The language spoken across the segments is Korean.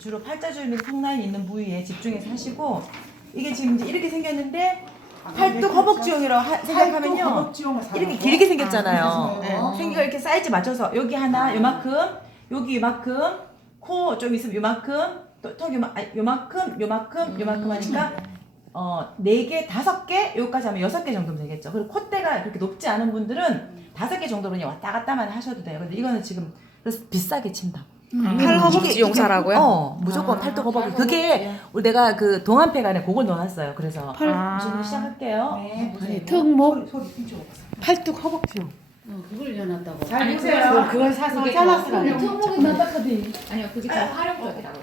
주로 팔자주름 턱라인 있는 부위에 집중해서 하시고 이게 지금 이제 이렇게 생겼는데 팔뚝 허벅지용이라고 하- 생각하면요 이렇게 길게 생겼잖아요. 아, 네. 그래서 생기가 이렇게 사이즈 맞춰서 여기 하나 요만큼 여기 요만큼 코 좀 있으면 요만큼 또 턱 요만 아니, 요만큼 요만큼 요만큼 하니까 어네 개 다섯 개 여기까지 하면 여섯 개 정도면 되겠죠. 그리고 콧대가 그렇게 높지 않은 분들은 다섯 개 정도로 그냥 왔다 갔다만 하셔도 돼요. 근데 이거는 지금 그래서 비싸게 친다. 팔 허벅지 용사라고요? 어, 무조건 팔뚝 허벅지. 그게 우리 내가 그 동안패간에 그걸 넣어놨어요. 그래서 아. 지금 시작할게요. 소리 훔쳐 먹었어. 팔뚝 허벅지요. 어, 그걸 연한다고. 잘 보세요. 그걸 사서 잘랐으라요. 턱목이 나tak하대. 아니요, 그게 더 활용적이라고.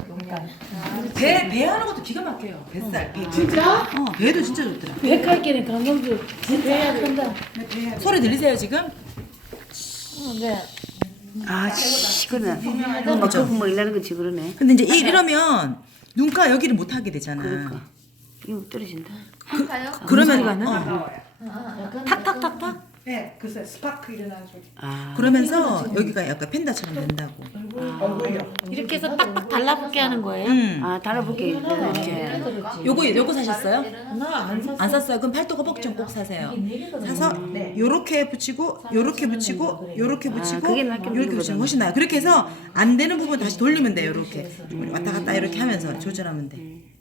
배, 배 하는 것도 기가 막혀요. 뱃살, 배. 진짜? 어, 배도 진짜 좋더라. 백할게는 강경주 진짜 된다. 소리 들리세요, 지금? 네. 아, 시끄네. 그죠? 뭐 일하는 거지 그러네. 근데 이제 이- 이러면 눈가 여기를 못 하게 되잖아. 그러니까. 이거 떨어진다. 할까요? 그러면 어, 약간 탁탁탁탁 네, 글쎄 스파크 일어나는 소리. 아. 그러면서 여기가 약간 펜다처럼 된다고. 얼굴요. 이렇게 해서 딱딱 달라붙게 하는 거예요? 음. 아, 달아볼게. 이제. 요거 요거 사셨어요? 나안 샀어. 안 샀어요? 그럼 팔뚝 허벅지 꼭 사세요. 네 사서 요렇게 붙이고 요렇게 붙이고 요렇게 붙이고 그게 낫겠네, 요렇게 붙이면. 훨씬 나아요. 그렇게 해서 안 되는 부분 다시 돌리면 돼요. 요렇게 왔다 갔다 이렇게 하면서 조절하면 돼.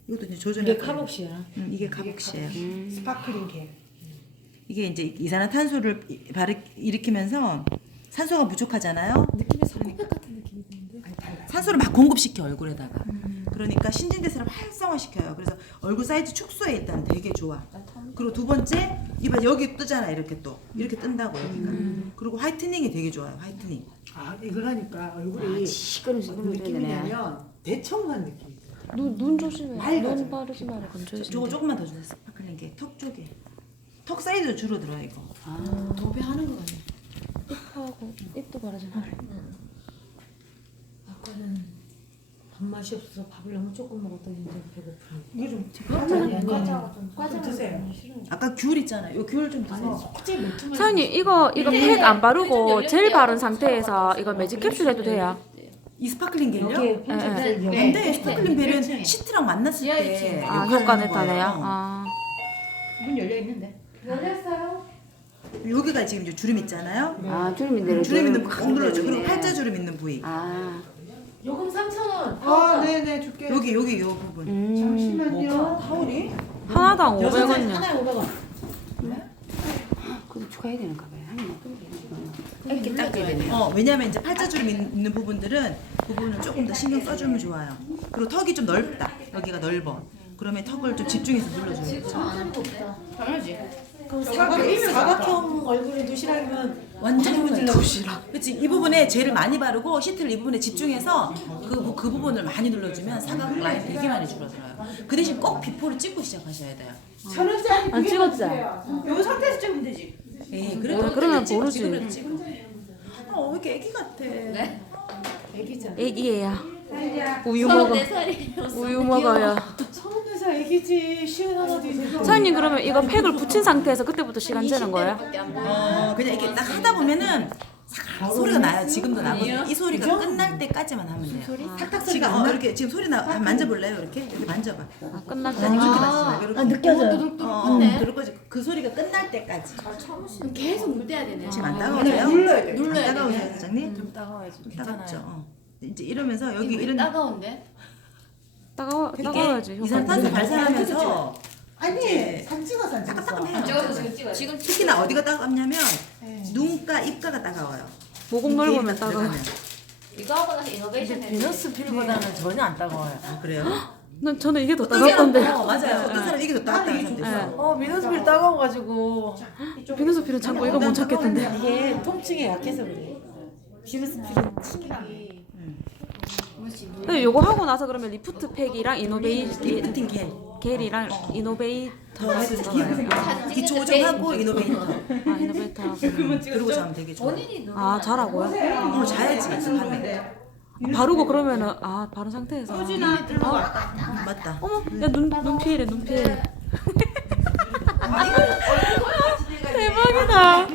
이것도 이제 조절해. 이게 카복시야. 음, 이게 가복시예요. 스파클링 게. 이게 이제 이산화탄소를 이- 발을 일으키면서 산소가 부족하잖아요. 느낌이 석고백 같은 느낌이 드는데. 산소를 막 공급시켜 얼굴에다가. 그러니까 신진대사를 활성화시켜요. 그래서 얼굴 사이즈 축소에 일단 되게 좋아. 그리고 두 번째 이봐 여기 뜨잖아 이렇게 또 이렇게 뜬다고 여기가. 그리고 화이트닝이 되게 좋아요. 화이트닝. 아, 이걸 하니까 얼굴이 시끄러, 시끄러. 느낌이 되네. 나면 대청한 느낌이 들어요. 눈, 눈 조심해. 맑아져. 눈 바르지 마라. 건조해진다. 저거 조금만 더 주세요. 스파클링 게턱 쪽에. 턱 사이즈 줄어들어 이거. 도배하는 거 입도 바르지 마라. 아까는 밥맛이 없어서 밥을 너무 조금 먹었더니 이제 배고프네. 이거 좀 아니, 아니, 과자. 좀 드세요. 아까 귤 있잖아요. 요 귤 좀 드세요. 사장님 이거 이거 팩 안 바르고 젤 바른 상태에서 이거 매직 캡슐 해도 돼요? 이 스파클링 겔요? 경우. 돼. 스파클링 벨은 시트랑 만났을 때 아 효과. 아문 열려 있는데. 여기가 지금 이제 주름 있잖아요. 아, 주름 있네. 주름 있는 부위 꼭 눌러줘. 그리고 팔자 주름 있는 부위. 아, 요금 3,000원. 아, 네, 네, 줄게. 여기 여기 요 부분. 잠시만요. 타올이? 하나당 500원요. 하나에 500원. 그거 추가해야 되는 가 봐요. 하나. 이렇게 닦아야 되네. 어 왜냐면 이제 팔자 주름 있는 부분들은 그 부분을 조금 더 신경 써주면 좋아요. 그리고 턱이 좀 넓다. 여기가 넓어. 그러면 턱을 좀 집중해서 눌러줘요. 당연하지. 그럼 사각, 사각형 얼굴에 도시락이면 완전 문질러. 그렇지 이 부분에 젤을 많이 바르고 시트를 이 부분에 집중해서 그, 부- 그 부분을 많이 눌러주면 사각 라인 되게 많이 줄어들어요. 그 대신 꼭 비포를 찍고 시작하셔야 돼요. 천 원짜리 안 찍었지? 요 상태에서 찍으면 되지. 예, 그래도 어, 그러면 찍어, 모르지. 찍어. 어, 왜 이렇게 애기 같아? 애기예요. 우유 먹어. 34살이에요. 우유 먹어요. 회사 애기지. 시은 하나도 있어. 사장님 그러면 이거 팩을 붙인 상태에서 그때부터 시간 재는 거예요? 어, 그냥 이렇게 딱 하다 보면은 싹 소리가 나요. 지금도 나거든요. 이 소리가 끝날 때까지만 하면 돼요. 소리? 탁탁 소리가 어, 이렇게 지금 소리 나. 한번 만져볼래요? 이렇게 이렇게 만져봐. 아 끝날 때. 아니 그렇게 만지지 말고 이렇게. 아, 느껴져요. 어, 어, 그럴 거지. 그 소리가 끝날 때까지. 계속 물대야 되네. 지금 안 따가워요? 눌러야 돼. 눌러야 안 되네. 사장님? 좀 따가워야지. 좀 따갑죠. 어. 이제 이러면서 여기 이런 따가운데? 따가워 따가워야지. 이산탄소 발산하면서 아니, 산 찍어, 산 찍어. 따끔따끔해요. 찍어서 지금 찍어요. 지금 특히나 어디가 따갑냐면 눈가, 입가가 따가워요. 모공 넓으면 따가워. 들어가면. 이거 하고 나서 이노베이션 했는데. 비너스 필보다는 전혀 안 따가워요. 아, 그래요? 난 저는 이게 더 따갑던데. 어, 맞아요. 어떤 사람 이게 더 따갑다는 사람도 있어. 어, 비너스 필 따가워가지고. 비누스 필은 자꾸 이거 못 찾겠던데. 이게 통증에 약해서 그래. 비너스 필은 튕기기. 근데 요거 하고 나서 그러면 리프트 팩이랑 이노베이 리프팅 겔. 겔이랑 이노베이터 해도 들어가요. 기초 오정하고 이노베이터. 아 이노베이터. 그러고 자면 되게 좋아. 아 잘하고요? 어, 자야지. 밤에. 바르고 그러면은 아 바른 상태에서 맞다. 어머 야눈 눈 피해래 눈 피해 대박이다